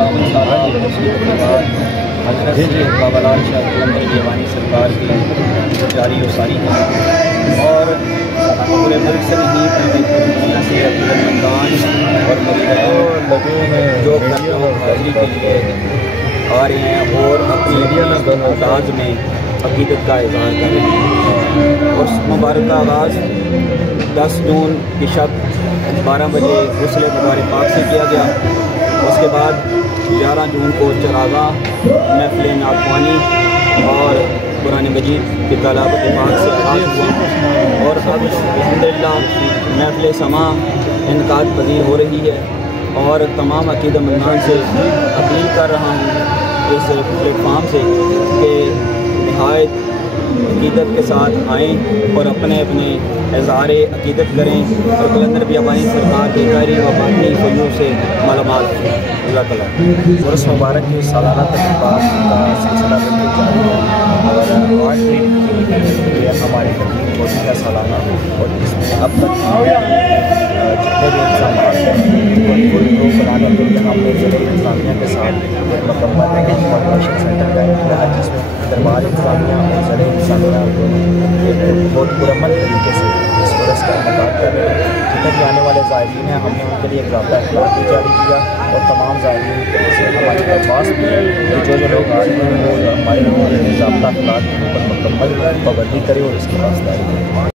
57 साल हज़रत बाबा लाल शाह कलंदर दीवानी सरकार की जारी उसारी है और पूरे मुल्क से नहीं से रमज़ान और जो हाजिरी के लिए आ रहे हैं और अपनी अंदाज में अक़ीदत का इज़हार कर रहे हैं। और मुबारक का आगाज़ 10 जून की शब 12 बजे गुस्ल मदार पाक से किया गया। उसके बाद 11 जून को चरागा महफ़िल नागवानी और कुरान मजीद की तलावत पाक से आगाज़ हुआ और अब अल्हम्दुलिल्लाह महफ़िल समा इनकाद पजीर हो रही है। और तमाम अक़ीदतमंदान से अपील कर रहा हूँ इस प्लेटफार्म से कि नहायत अक़ीदत के साथ आएँ और अपने अपने इज़हार अक़ीदत करें और कलंदर दीवानी सरकार के ज़ाहिरी व बातिनी फ़ज़ूल से मालामाल हों। अल्लाह ताला उर्स मुबारक की सालाना तक़रीबात का सिलसिला बिल्कुल जारी है और 8 ये हमारी तकरीब होती है सालाना और इसमें अब तक जितने भी इंतजाम हैं उनको बनाने के लिए हमने ज़िले इंतज़ामिया के साथ मुकम्मल मोटिवेशन सेंटर कायम किया है जिसमें दरबार इंतज़ामिया और ज़िले इंतज़ामिया एक बहुत पुरअमन तरीके से इस उर्स का इनेकाद कर रहे हैं। जितने भी आने वाले ज़ायरीन हैं हमने उनके लिए एक ज़ाब्ता इख़लाक़ भी जारी किया और तमाम ज़ायरीन से हमारी दरख्वास्त भी है कि जो लोग आ रहे हैं वो हमारे ज़ाब्ता इख़लाक़ के ऊपर मुकम्मल पाबंदी करें और इसके पासदारी करें।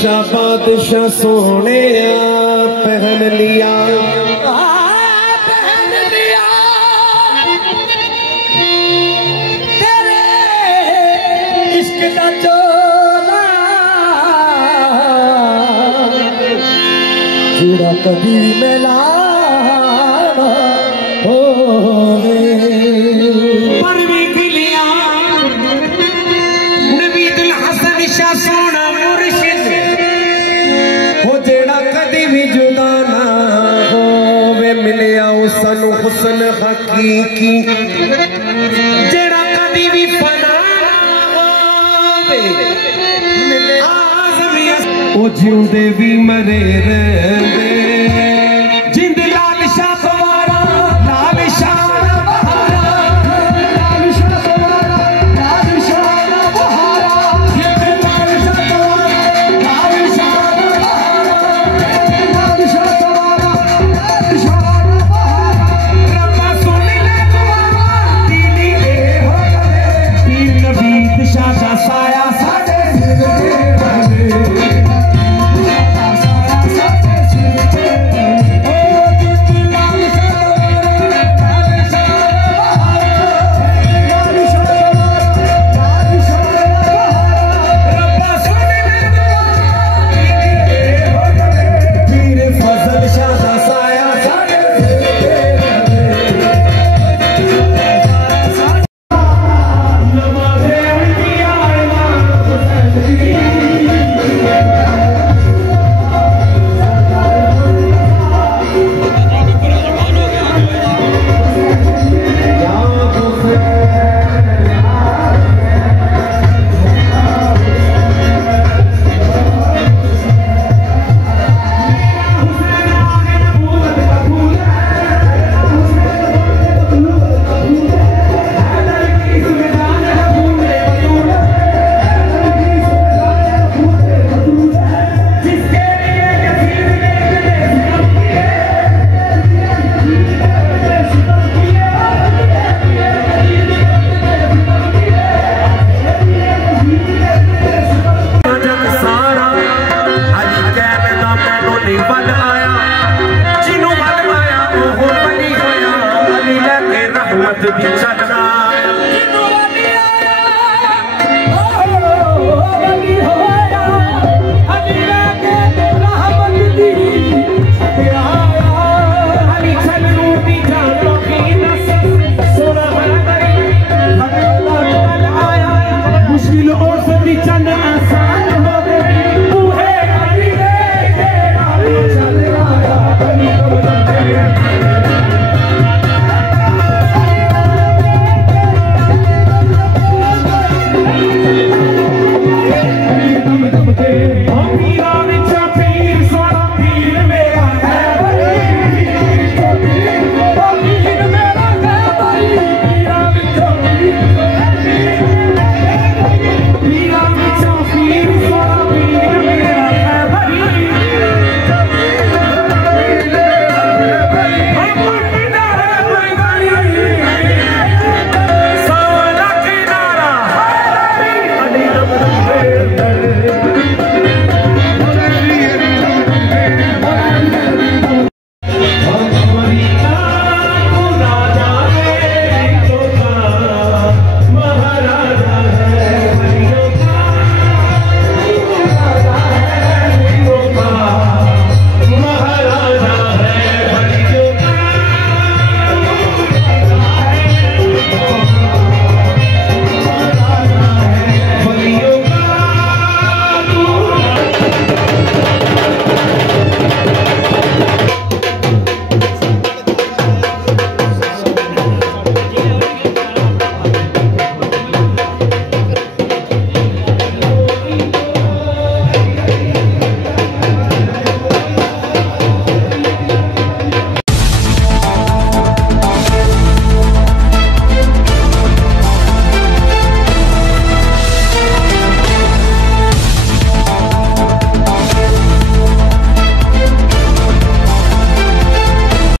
शाह बादशाह सोने पहन लिया तेरे इश्क का चोला जुड़ा कभी मिला हो परवी के लिया नबीदुल हसन शाह सोना सानू हुस्न हकीकी जेड़ा कदी भी फना होवे मिले आज़मिया ओ जिंदे भी मरे रहंदे जिंद लाल शाह सवारा लाल शाह बहारा लाल शाह सवारा लाल शाह बहारा जिंद लाल शाह सवारा लाल शाह बहारा लाल शाह सवारा लाल शाह शाह साया साडे सिर ते भी चल